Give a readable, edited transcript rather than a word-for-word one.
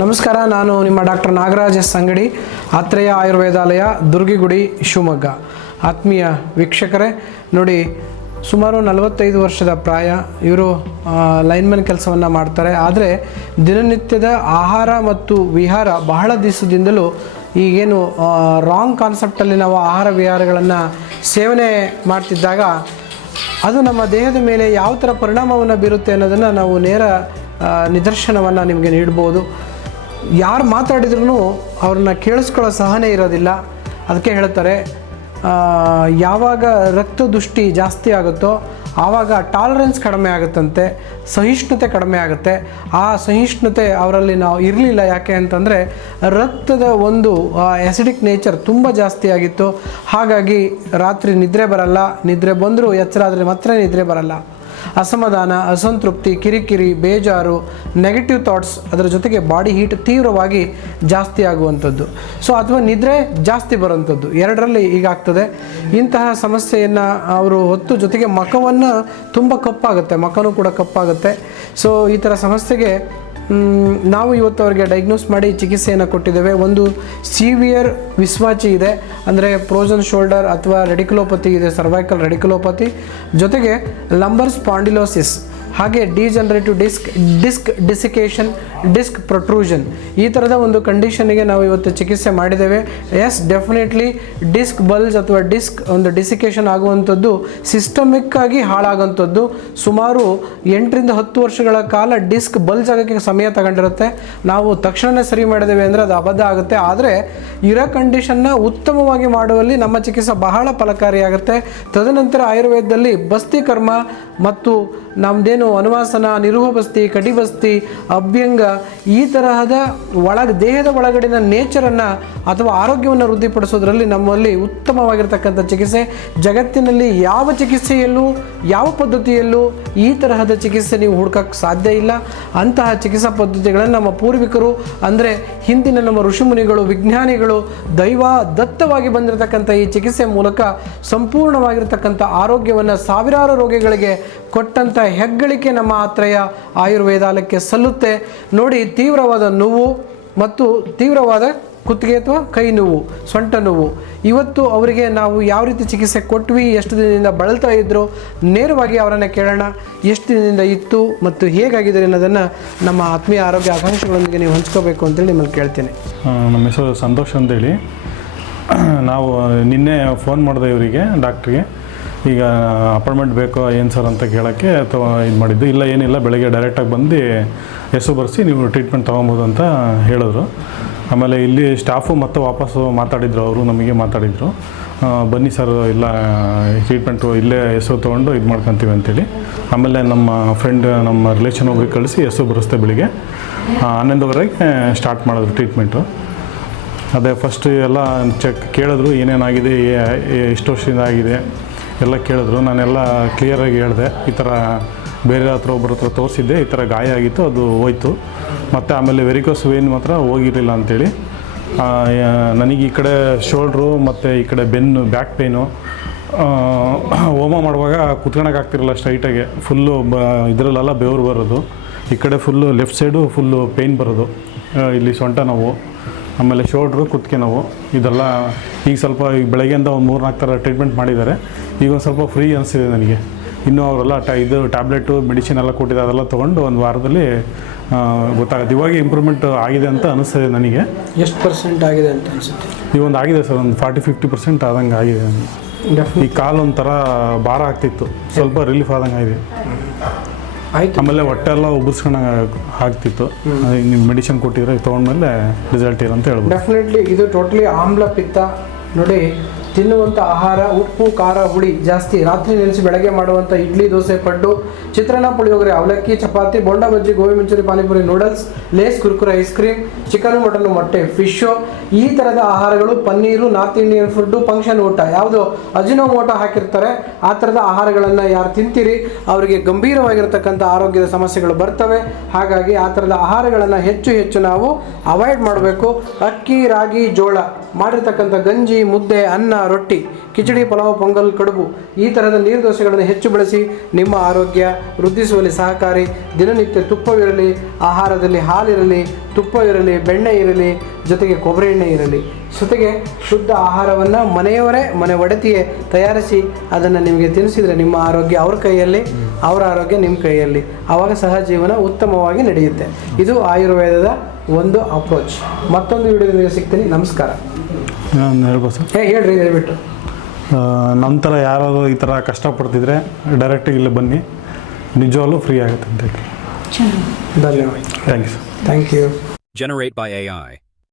ನಮಸ್ಕಾರ, ನಾನು ನಿಮ್ಮ ಡಾಕ್ಟರ್ ನಾಗರಾಜ್ ಎಸ್ ಅಂಗಡಿ, ಆತ್ರೇಯ ಆಯುರ್ವೇದಾಲಯ, ದುರ್ಗಿಗುಡಿ, ಶಿವಮೊಗ್ಗ. ಆತ್ಮೀಯ ವೀಕ್ಷಕರೇ, ನೋಡಿ, ಸುಮಾರು 45 ವರ್ಷದ ಪ್ರಾಯ ಇವರು ಲೈನ್ಮನ್ ಕೆಲಸವನ್ನು ಮಾಡ್ತಾರೆ. ಆದರೆ ದಿನನಿತ್ಯದ ಆಹಾರ ಮತ್ತು ವಿಹಾರ ಬಹಳ ದಿವಸದಿಂದಲೂ ಈಗೇನು ರಾಂಗ್ ಕಾನ್ಸೆಪ್ಟಲ್ಲಿ ನಾವು ಆಹಾರ ವಿಹಾರಗಳನ್ನು ಸೇವನೆ ಮಾಡ್ತಿದ್ದಾಗ ಅದು ನಮ್ಮ ದೇಹದ ಮೇಲೆ ಯಾವ ಥರ ಪರಿಣಾಮವನ್ನು ಬೀರುತ್ತೆ ಅನ್ನೋದನ್ನು ನಾವು ನೇರ ನಿದರ್ಶನವನ್ನು ನಿಮಗೆ ನೀಡ್ಬೋದು. ಯಾರು ಮಾತಾಡಿದ್ರೂ ಅವ್ರನ್ನ ಕೇಳಿಸ್ಕೊಳ್ಳೋ ಸಹನೆ ಇರೋದಿಲ್ಲ. ಅದಕ್ಕೆ ಹೇಳ್ತಾರೆ, ಯಾವಾಗ ರಕ್ತದುಷ್ಟಿ ಜಾಸ್ತಿ ಆಗುತ್ತೋ ಆವಾಗ ಟಾಲರೆನ್ಸ್ ಕಡಿಮೆ ಆಗುತ್ತಂತೆ, ಸಹಿಷ್ಣುತೆ ಕಡಿಮೆ ಆಗುತ್ತೆ. ಆ ಸಹಿಷ್ಣುತೆ ಅವರಲ್ಲಿ ನಾವು ಇರಲಿಲ್ಲ. ಯಾಕೆ ಅಂತಂದರೆ ರಕ್ತದ ಒಂದು ಆ್ಯಸಿಡಿಕ್ ನೇಚರ್ ತುಂಬ ಜಾಸ್ತಿ ಆಗಿತ್ತು. ಹಾಗಾಗಿ ರಾತ್ರಿ ನಿದ್ರೆ ಬರಲ್ಲ, ನಿದ್ರೆ ಬಂದರೂ ಎಚ್ಚರ ಆದರೆ ಮಾತ್ರ ನಿದ್ರೆ ಬರಲ್ಲ. ಅಸಮಾಧಾನ, ಅಸಂತೃಪ್ತಿ, ಕಿರಿಕಿರಿ, ಬೇಜಾರು, ನೆಗೆಟಿವ್ ಥಾಟ್ಸ್, ಅದರ ಜೊತೆಗೆ ಬಾಡಿ ಹೀಟ್ ತೀವ್ರವಾಗಿ ಜಾಸ್ತಿ ಆಗುವಂಥದ್ದು. ಅಥವಾ ನಿದ್ರೆ ಜಾಸ್ತಿ ಬರುವಂಥದ್ದು, ಎರಡರಲ್ಲಿ ಈಗಾಗ್ತದೆ. ಇಂತಹ ಸಮಸ್ಯೆಯನ್ನು ಅವರು ಹೊತ್ತು ಜೊತೆಗೆ ಮುಖವನ್ನು ತುಂಬ ಕಪ್ಪಾಗುತ್ತೆ, ಮುಖನೂ ಕೂಡ ಕಪ್ಪಾಗುತ್ತೆ. ಈ ಥರ ಸಮಸ್ಯೆಗೆ ನಾವು ಇವತ್ತು ಅವರಿಗೆ ಡಯಾಗ್ನೋಸ್ ಮಾಡಿ ಚಿಕಿತ್ಸೆಯನ್ನು ಕೊಟ್ಟಿದ್ದೇವೆ. ಒಂದು ಸಿವಿಯರ್ ವಿಸ್ವಾಚಿ ಇದೆ, ಅಂದರೆ ಫ್ರೋಜನ್ ಶೋಲ್ಡರ್ ಅಥವಾ ರೆಡಿಕ್ಯುಲೋಪತಿ ಇದೆ, ಸರ್ವೈಕಲ್ ರೆಡಿಕ್ಯುಲೋಪತಿ, ಜೊತೆಗೆ ಲಂಬರ್ ಸ್ಪಾಂಡಿಲೋಸಿಸ್, ಹಾಗೆ ಡಿಜನರೇಟಿವ್ ಡಿಸ್ಕ್ ಡಿಸಿಕೇಷನ್, ಡಿಸ್ಕ್ ಪ್ರೊಟ್ರೂಷನ್, ಈ ಥರದ ಒಂದು ಕಂಡೀಷನಿಗೆ ನಾವು ಇವತ್ತು ಚಿಕಿತ್ಸೆ ಮಾಡಿದ್ದೇವೆ. ಎಸ್, ಡೆಫಿನೆಟ್ಲಿ ಡಿಸ್ಕ್ ಬಲ್ಜ್ ಅಥವಾ ಡಿಸ್ಕ್ ಒಂದು ಡಿಸಿಕೇಷನ್ ಆಗುವಂಥದ್ದು ಸಿಸ್ಟಮಿಕ್ ಆಗಿ ಹಾಳಾಗುವಂಥದ್ದು. ಸುಮಾರು 8 ರಿಂದ 10 ವರ್ಷಗಳ ಕಾಲ ಡಿಸ್ಕ್ ಬಲ್ಜ್ ಆಗೋಕ್ಕೆ ಸಮಯ ತಗೊಂಡಿರುತ್ತೆ. ನಾವು ತಕ್ಷಣವೇ ಸರಿ ಮಾಡಿದ್ದೇವೆ ಅಂದರೆ ಅದು ಅಬದ್ಧ ಆಗುತ್ತೆ. ಆದರೆ ಇರೋ ಕಂಡೀಷನ್ನ ಉತ್ತಮವಾಗಿ ಮಾಡುವಲ್ಲಿ ನಮ್ಮ ಚಿಕಿತ್ಸೆ ಬಹಳ ಫಲಕಾರಿಯಾಗುತ್ತೆ. ತದನಂತರ ಆಯುರ್ವೇದದಲ್ಲಿ ಬಸ್ತಿ ಕರ್ಮ ಮತ್ತು ನಮ್ಮದೇನು ಅನುವಾಸನ, ನಿರುಹ ಬಸ್ತಿ, ಕಟಿಬಸ್ತಿ, ಅಭ್ಯಂಗ, ಈ ತರಹದ ದೇಹದ ಒಳಗಡಿನ ನೇಚರನ್ನು ಅಥವಾ ಆರೋಗ್ಯವನ್ನು ವೃದ್ಧಿಪಡಿಸೋದ್ರಲ್ಲಿ ನಮ್ಮಲ್ಲಿ ಉತ್ತಮವಾಗಿರ್ತಕ್ಕಂಥ ಚಿಕಿತ್ಸೆ. ಜಗತ್ತಿನಲ್ಲಿ ಯಾವ ಚಿಕಿತ್ಸೆಯಲ್ಲೂ ಯಾವ ಪದ್ಧತಿಯಲ್ಲೂ ಈ ತರಹದ ಚಿಕಿತ್ಸೆ ನೀವು ಹುಡುಕಕ್ಕೆ ಸಾಧ್ಯ ಇಲ್ಲ. ಅಂತಹ ಚಿಕಿತ್ಸಾ ಪದ್ಧತಿಗಳನ್ನು ನಮ್ಮ ಪೂರ್ವಿಕರು, ಅಂದರೆ ಹಿಂದಿನ ನಮ್ಮ ಋಷಿಮುನಿಗಳು, ವಿಜ್ಞಾನಿಗಳು ದೈವ ದತ್ತವಾಗಿ ಬಂದಿರತಕ್ಕಂಥ ಈ ಚಿಕಿತ್ಸೆ ಮೂಲಕ ಸಂಪೂರ್ಣವಾಗಿರ್ತಕ್ಕಂಥ ಆರೋಗ್ಯವನ್ನು ಸಾವಿರಾರು ರೋಗಿಗಳಿಗೆ ಕೊಟ್ಟಂಥ ಹೆಗ್ಗಳಿಕೆ ನಮ್ಮ ಆತ್ರೇಯ ಆಯುರ್ವೇದಾಲಯಕ್ಕೆ ಸಲ್ಲುತ್ತೆ. ನೋಡಿ, ತೀವ್ರವಾದ ನೋವು ಮತ್ತು ತೀವ್ರವಾದ ಕುತ್ತಿಗೆ ಅಥವಾ ಕೈ ನೋವು, ಸೊಂಟ ನೋವು, ಇವತ್ತು ಅವರಿಗೆ ನಾವು ಯಾವ ರೀತಿ ಚಿಕಿತ್ಸೆ ಕೊಟ್ವಿ, ಎಷ್ಟು ದಿನದಿಂದ ಬಳಲ್ತಾ ಇದ್ದರು, ನೇರವಾಗಿ ಅವರನ್ನು ಕೇಳೋಣ. ಎಷ್ಟು ದಿನದಿಂದ ಇತ್ತು ಮತ್ತು ಹೇಗಾಗಿದೆ ಅನ್ನೋದನ್ನು ನಮ್ಮ ಆತ್ಮೀಯ ಆರೋಗ್ಯ ಆಕಾಂಕ್ಷೆಗಳೊಂದಿಗೆ ನೀವು ಹಂಚ್ಕೋಬೇಕು ಅಂತೇಳಿ ನಿಮ್ಮಲ್ಲಿ ಕೇಳ್ತೀನಿ. ನಮ್ಮ ಹೆಸರು ಸಂತೋಷ್ ಅಂತೇಳಿ. ನಾವು ನಿನ್ನೆ ಫೋನ್ ಮಾಡಿದೆ ಇವರಿಗೆ, ಡಾಕ್ಟ್ರಿಗೆ, ಈಗ ಅಪಾಯಿಂಟ್ಮೆಂಟ್ ಬೇಕೋ ಏನು ಸರ್ ಅಂತ ಕೇಳೋಕ್ಕೆ ಅಥವಾ ಇದು ಮಾಡಿದ್ದು. ಇಲ್ಲ, ಏನಿಲ್ಲ, ಬೆಳಗ್ಗೆ ಡೈರೆಕ್ಟಾಗಿ ಬಂದು ಹೆಸರು ಬರೆಸಿ ನೀವು ಟ್ರೀಟ್ಮೆಂಟ್ ತೊಗೊಬೋದು ಅಂತ ಹೇಳಿದ್ರು. ಆಮೇಲೆ ಇಲ್ಲಿ ಸ್ಟಾಫು ಮತ್ತೆ ವಾಪಸ್ಸು ಮಾತಾಡಿದರು, ಅವರು ನಮಗೆ ಮಾತಾಡಿದರು, ಬನ್ನಿ ಸರ್, ಇಲ್ಲ ಟ್ರೀಟ್ಮೆಂಟು ಇಲ್ಲೇ ಹೆಸರು ತೊಗೊಂಡು ಇದು ಮಾಡ್ಕೊತೀವಿ ಅಂತೇಳಿ. ಆಮೇಲೆ ನಮ್ಮ ಫ್ರೆಂಡ್, ನಮ್ಮ ರಿಲೇಷನ್ ಒಬ್ರಿಗೆ ಕಳಿಸಿ ಹೆಸರು ಬರೆಸ್ತೆ. ಬೆಳಿಗ್ಗೆ 11:30ಗೆ ಸ್ಟಾರ್ಟ್ ಮಾಡಿದ್ರು ಟ್ರೀಟ್ಮೆಂಟು. ಅದೇ ಫಸ್ಟ್ ಎಲ್ಲ ಕೇಳಿದ್ರು, ಏನೇನಾಗಿದೆ, ಎಷ್ಟು ವರ್ಷದಿಂದ ಆಗಿದೆ ಎಲ್ಲ ಕೇಳಿದ್ರು. ನಾನೆಲ್ಲ ಕ್ಲಿಯರಾಗಿ ಹೇಳಿದೆ, ಈ ಥರ ಬೇರೆ ಒಬ್ಬರ ಹತ್ರ ತೋರಿಸಿದ್ದೆ, ಈ ಥರ ಗಾಯ ಆಗಿತ್ತು, ಅದು ಹೋಯ್ತು. ಮತ್ತು ಆಮೇಲೆ ವೆರಿಕೋಸ್ ವೇನ್ ಮಾತ್ರ ಹೋಗಿರಲಿಲ್ಲ ಅಂಥೇಳಿ. ನನಗೆ ಈ ಕಡೆ ಶೋಲ್ಡ್ರು ಮತ್ತು ಈ ಕಡೆ ಬೆನ್ನು, ಬ್ಯಾಕ್ ಪೇನು, ಹೋಮ ಮಾಡುವಾಗ ಕುತ್ಕೊಳಕ್ಕಾಗ್ತಿರಲ್ಲ ಸ್ಟ್ರೈಟಾಗಿ, ಫುಲ್ಲು ಇದರಲ್ಲೆಲ್ಲ ಬೆವರು ಬರೋದು, ಈ ಕಡೆ full left side full pain ಬರೋದು, ಇಲ್ಲಿ ಸೊಂಟ ನೋವು, ಆಮೇಲೆ ಶೋಲ್ಡ್ರು, ಕುತ್ತಿಗೆ ನೋವು, ಇದೆಲ್ಲ ಈಗ ಸ್ವಲ್ಪ ಈಗ ಬೆಳಗ್ಗೆಯಿಂದ ಒಂದು 3-4 ಥರ ಟ್ರೀಟ್ಮೆಂಟ್ ಮಾಡಿದ್ದಾರೆ. ಈಗ ಒಂದು ಸ್ವಲ್ಪ ಫ್ರೀ ಅನಿಸ್ತಿದೆ ನನಗೆ. ಇನ್ನೂ ಅವರೆಲ್ಲ ಇದು ಟ್ಯಾಬ್ಲೆಟು, ಮೆಡಿಸಿನ್ ಎಲ್ಲ ಕೊಟ್ಟಿದ್ದು, ಅದೆಲ್ಲ ತೊಗೊಂಡು ಒಂದು ವಾರದಲ್ಲಿ ಗೊತ್ತಾಗುತ್ತೆ. ಇವಾಗ ಇಂಪ್ರೂವ್ಮೆಂಟ್ ಆಗಿದೆ ಅಂತ ಅನಿಸ್ತದೆ ನನಗೆ. ಎಷ್ಟು ಪರ್ಸೆಂಟ್ ಆಗಿದೆ ಅಂತ ಅನಿಸುತ್ತೆ? ಈಗ ಒಂದು ಆಗಿದೆ ಸರ್, ಒಂದು 40-50% ಆದಂಗೆ ಆಗಿದೆ. ಈ ಕಾಲು ಒಂಥರ ಭಾರ ಆಗ್ತಿತ್ತು, ಸ್ವಲ್ಪ ರಿಲೀಫ್ ಆದಂಗೆ ಆಗಿದೆ. ಆಮೇಲೆ ಹೊಟ್ಟೆ ಎಲ್ಲ ಉಬ್ಬಿಸ್ಕೊಂಡಂಗೆ ಆಗ್ತಿತ್ತು. ನೀವು ಮೆಡಿಸಿನ್ ಕೊಟ್ಟಿದ್ರೆ ತೊಗೊಂಡ್ಮೇಲೆ ರಿಸಲ್ಟ್ ಇರಂತ ಹೇಳ್ಬೋದು. ಡೆಫಿನೆಟ್ಲಿ ಇದು ಟೋಟಲಿ ಆಮ್ಲ ಪಿತ್ತ. ನೋಡಿ, ತಿನ್ನುವಂಥ ಆಹಾರ ಉಪ್ಪು, ಖಾರ, ಹುಳಿ ಜಾಸ್ತಿ, ರಾತ್ರಿ ನೆನೆಸಿ ಬೆಳಗ್ಗೆ ಮಾಡುವಂಥ ಇಡ್ಲಿ, ದೋಸೆ, ಪಡ್ಡು, ಚಿತ್ರಾನ್ನ, ಪುಳಿಯೋಗರೆ, ಅವಲಕ್ಕಿ, chapati, bonda bajji, gobi manchuri, panipuri, noodles, Lay's, Kurkure, ice cream, chicken, mutton, ಮೊಟ್ಟೆ, ಫಿಶ್ಶು, ಈ ಥರದ ಆಹಾರಗಳು, paneer, north Indian food, function ಊಟ, ಯಾವುದು ಅಜಿನೋಮೋಟೋ ಹಾಕಿರ್ತಾರೆ ಆ ಥರದ ಆಹಾರಗಳನ್ನು ಯಾರು ತಿಂತೀರಿ ಅವರಿಗೆ ಗಂಭೀರವಾಗಿರ್ತಕ್ಕಂಥ ಆರೋಗ್ಯದ ಸಮಸ್ಯೆಗಳು ಬರ್ತವೆ. ಹಾಗಾಗಿ ಆ ಥರದ ಆಹಾರಗಳನ್ನು ಹೆಚ್ಚು ನಾವು ಅವಾಯ್ಡ್ ಮಾಡಬೇಕು. ಅಕ್ಕಿ, ರಾಗಿ, ಜೋಳ ಮಾಡಿರ್ತಕ್ಕಂಥ ಗಂಜಿ, ಮುದ್ದೆ, ಅನ್ನ, ರೊಟ್ಟಿ, ಕಿಚಡಿ, ಪಲಾವ್, ಪೊಂಗಲ್, ಕಡುಬು ಈ ಥರದ ನೀರು ದೋಸೆಗಳನ್ನು ಹೆಚ್ಚು ಬಳಸಿ ನಿಮ್ಮ ಆರೋಗ್ಯ ವೃದ್ಧಿಸುವಲ್ಲಿ ಸಹಕಾರಿ. ದಿನನಿತ್ಯ ತುಪ್ಪವಿರಲಿ, ಆಹಾರದಲ್ಲಿ ಹಾಲಿರಲಿ, ತುಪ್ಪವಿರಲಿ, ಬೆಣ್ಣೆ ಇರಲಿ, ಜೊತೆಗೆ ಕೊಬ್ಬರಿ ಎಣ್ಣೆ ಇರಲಿ, ಜೊತೆಗೆ ಶುದ್ಧ ಆಹಾರವನ್ನು ಮನೆಯವರೇ ಮನೆ ಒಡತಿಯೇ ತಯಾರಿಸಿ ಅದನ್ನು ನಿಮಗೆ ತಿನ್ನಿಸಿದರೆ ನಿಮ್ಮ ಆರೋಗ್ಯ ಅವ್ರ ಕೈಯಲ್ಲಿ, ಅವರ ಆರೋಗ್ಯ ನಿಮ್ಮ ಕೈಯಲ್ಲಿ. ಆವಾಗ ಸಹಜೀವನ ಉತ್ತಮವಾಗಿ ನಡೆಯುತ್ತೆ. ಇದು ಆಯುರ್ವೇದದ ಒಂದು ಅಪ್ರೋಚ್. ಮತ್ತೊಂದು ವಿಡಿಯೋದೊಂದಿಗೆ ಸಿಗ್ತೀನಿ. ನಮಸ್ಕಾರ. ನಾನು ಹೇಳ್ಬೋದು ಸರ್. ಹೇಳ್ರಿ ದಯವಿಟ್ಟು. ನಮ್ಮ ಥರ ಯಾರು ಈ ಥರ ಕಷ್ಟಪಡ್ತಿದ್ರೆ ಡೈರೆಕ್ಟಾಗಿ ಇಲ್ಲೇ ಬನ್ನಿ, ನಿಜವಾಗ್ಲೂ ಫ್ರೀ ಆಗುತ್ತೆ ಅಂತ. ಧನ್ಯವಾದ. Thank you sir. Thank you. Generate by AI.